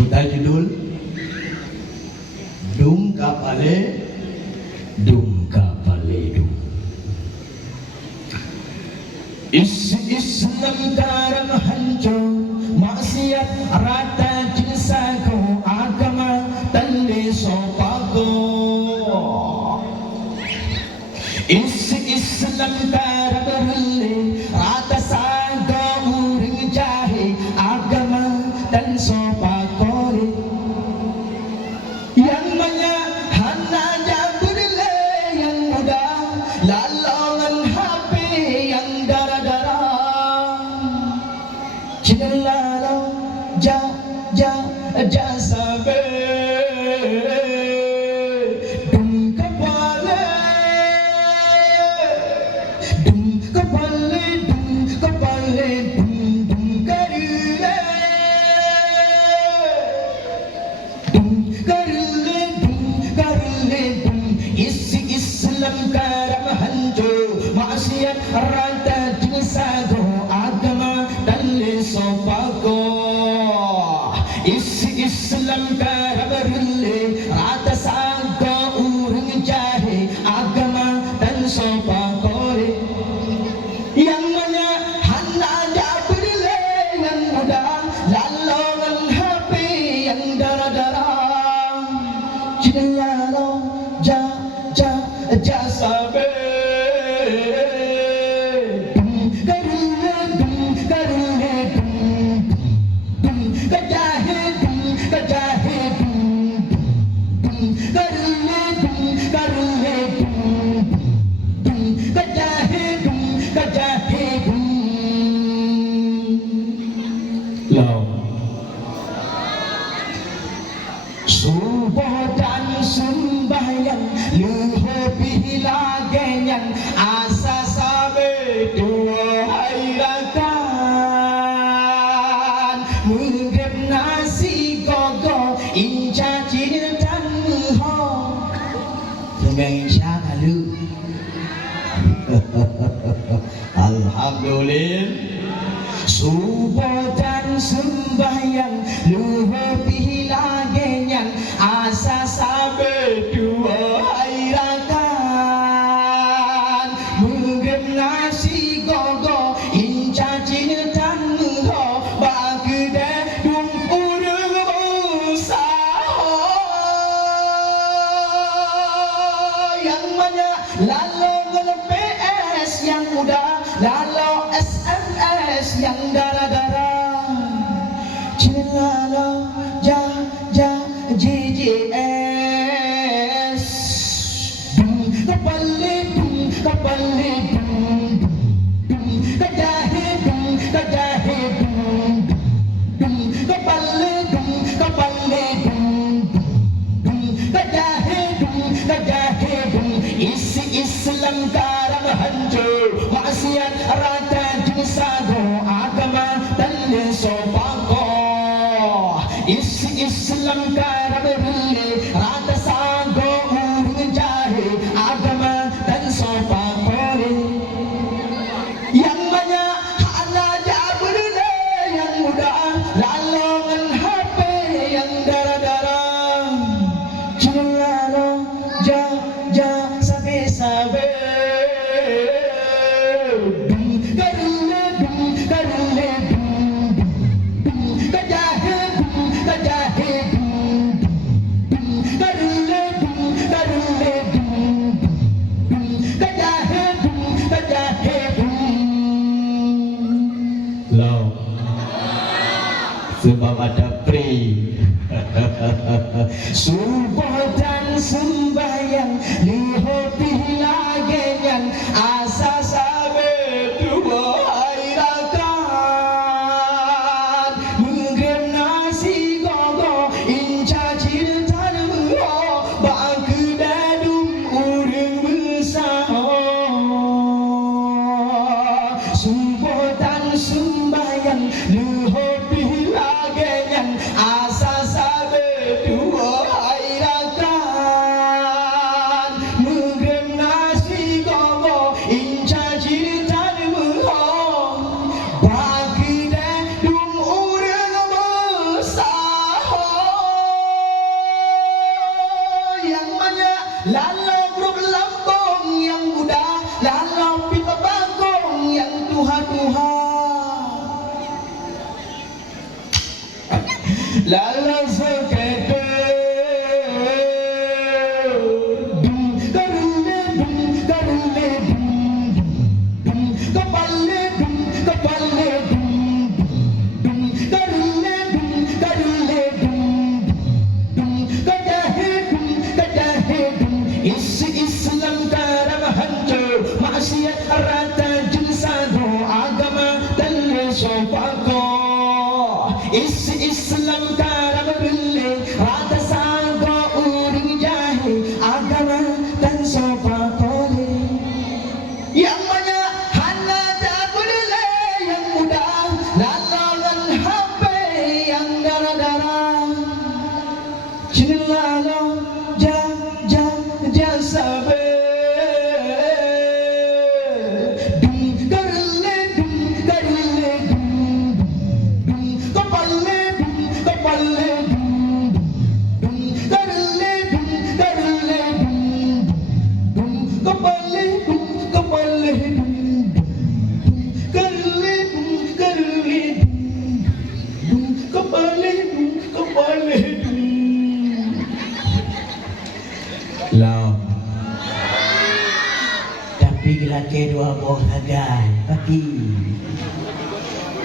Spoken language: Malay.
Putar judul Dum Kapale Dum Kapale Dum. Islam karam hancur, maksiat rata jinsaku, agama tali sopaku. Islam karam helle, rata saga uring jahe, agama dan sopaku. Yang banyak hana jabule, yang muda lalongan HP, yang Cinelalo ja sabe dum kapale dum karile Islam karam hancur, maksiat rata jinsago, agama sopago. Islam karam helle, rata saga uring jahe, agama dan sopago. Yang mana hana jabrile, yang muda lalongan HP, yang darah-darah cinelalo ja sabe subuh dan sembahyang luhur lagenyan asa sabe dua hairakan mungkin nasi gogo inca cintan ho sembang insya kalu alhamdulillah. Subuh dan sembahyang luhur lagenyan asa sabe dua hairakan mungkin nasi gogo inca cintan ho bagde dum urung usaha yang banyak lalu PS yang muda lalu SMS yang darah-darah cinelalo JJS kapale kajahe kapale kajahe Islam karam hancur, maksiat rata jinsago, agama tali sopago. Islam karam helle, rata sago uring jahe, agama dan sopago. Yang banyak hana jabule, yang muda lalongan HP, yang darah-darah cinelalo sabe sebab ada pri subuh dan sembahyang lihopi lagenyan asa sabe dua hairakan mungkin nasi gogo inca cintan muho bangku dadum uring besar subuh dan sembahyang lihopi lagenyan asa sabe dua hairakan mungkin nasi gogo inca cintan muho bagi dum urang bersah lala sakete dum karule dum kapalle dum karule dum kadahe dum Islam karam hancur maksiat rata jinsado agama dan sopako Islam karam bille rata sago uring jahe agama dan sopako yang banyak hana jabulile yang muda lalangan HP yang darah-darah cinlalo sabe dum karle dum kapalle dum karle dum kapalle dum karle dum kapalle dum Lam tapi laki dua buah hagai pagi